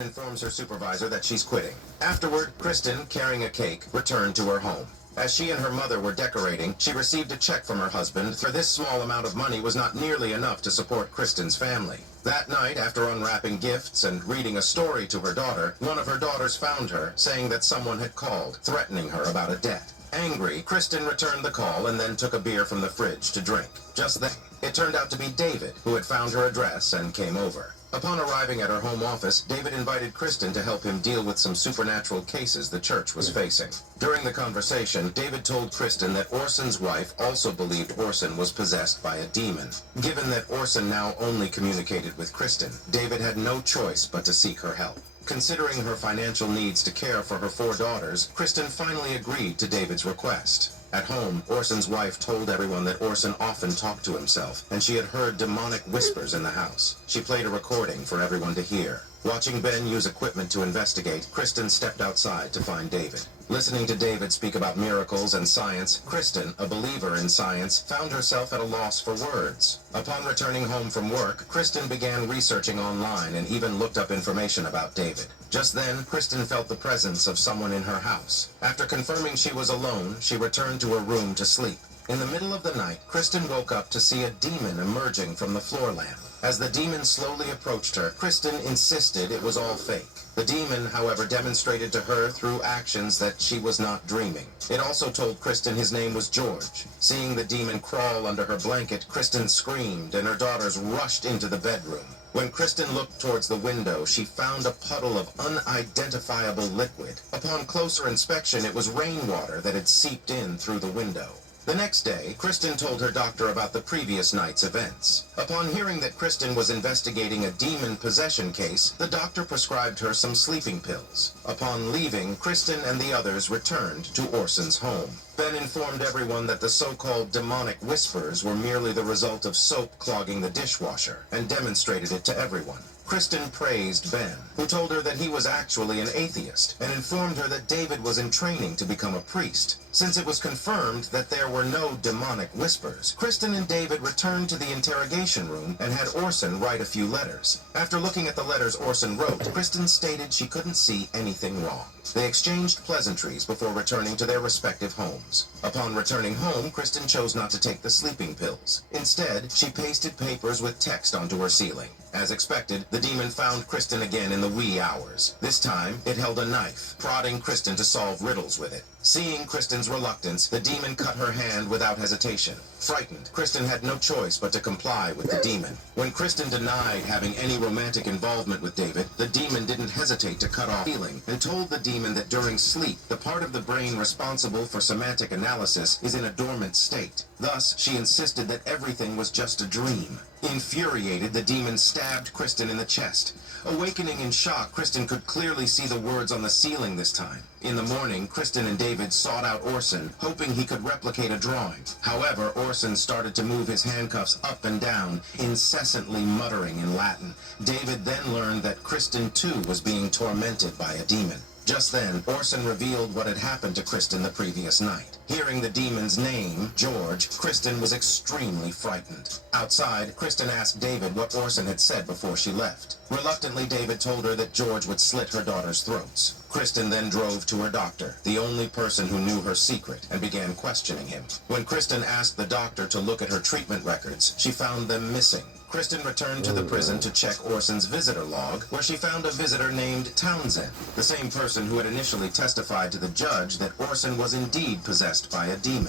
Informs her supervisor that she's quitting. Afterward, Kristen, carrying a cake, returned to her home. As she and her mother were decorating, she received a check from her husband, for this small amount of money was not nearly enough to support Kristen's family. That night, after unwrapping gifts and reading a story to her daughter, one of her daughters found her, saying that someone had called, threatening her about a debt. Angry, Kristen returned the call and then took a beer from the fridge to drink. Just then, it turned out to be David, who had found her address and came over. Upon arriving at her home office, David invited Kristen to help him deal with some supernatural cases the church was facing. During the conversation, David told Kristen that Orson's wife also believed Orson was possessed by a demon. Given that Orson now only communicated with Kristen, David had no choice but to seek her help. Considering her financial needs to care for her 4 daughters, Kristen finally agreed to David's request. At home, Orson's wife told everyone that Orson often talked to himself, and she had heard demonic whispers in the house. She played a recording for everyone to hear. Watching Ben use equipment to investigate, Kristen stepped outside to find David. Listening to David speak about miracles and science, Kristen, a believer in science, found herself at a loss for words. Upon returning home from work, Kristen began researching online and even looked up information about David. Just then, Kristen felt the presence of someone in her house. After confirming she was alone, she returned to her room to sleep. In the middle of the night, Kristen woke up to see a demon emerging from the floor lamp. As the demon slowly approached her, Kristen insisted it was all fake. The demon, however, demonstrated to her through actions that she was not dreaming. It also told Kristen his name was George. Seeing the demon crawl under her blanket, Kristen screamed and her daughters rushed into the bedroom. When Kristen looked towards the window, she found a puddle of unidentifiable liquid. Upon closer inspection, it was rainwater that had seeped in through the window. The next day, Kristen told her doctor about the previous night's events. Upon hearing that Kristen was investigating a demon possession case, the doctor prescribed her some sleeping pills. Upon leaving, Kristen and the others returned to Orson's home. Ben informed everyone that the so-called demonic whispers were merely the result of soap clogging the dishwasher, and demonstrated it to everyone. Kristen praised Ben, who told her that he was actually an atheist, and informed her that David was in training to become a priest. Since it was confirmed that there were no demonic whispers, Kristen and David returned to the interrogation room and had Orson write a few letters. After looking at the letters Orson wrote, Kristen stated she couldn't see anything wrong. They exchanged pleasantries before returning to their respective homes. Upon returning home, Kristen chose not to take the sleeping pills. Instead, she pasted papers with text onto her ceiling. As expected, the demon found Kristen again in the wee hours. This time, it held a knife, prodding Kristen to solve riddles with it. Seeing Kristen's reluctance, the demon cut her hand without hesitation. Frightened, Kristen had no choice but to comply with the demon. When Kristen denied having any romantic involvement with David, the demon didn't hesitate to cut off feeling and told the demon that during sleep, the part of the brain responsible for semantic analysis is in a dormant state. Thus, she insisted that everything was just a dream. Infuriated, the demon stabbed Kristen in the chest. Awakening in shock, Kristen could clearly see the words on the ceiling this time. In the morning, Kristen and David sought out Orson, hoping he could replicate a drawing. However, Orson started to move his handcuffs up and down, incessantly muttering in Latin. David then learned that Kristen too was being tormented by a demon. Just then, Orson revealed what had happened to Kristen the previous night. Hearing the demon's name, George, Kristen was extremely frightened. Outside, Kristen asked David what Orson had said before she left. Reluctantly, David told her that George would slit her daughters' throats. Kristen then drove to her doctor, the only person who knew her secret, and began questioning him. When Kristen asked the doctor to look at her treatment records, she found them missing. Kristen returned to the prison to check Orson's visitor log, where she found a visitor named Townsend, the same person who had initially testified to the judge that Orson was indeed possessed by a demon.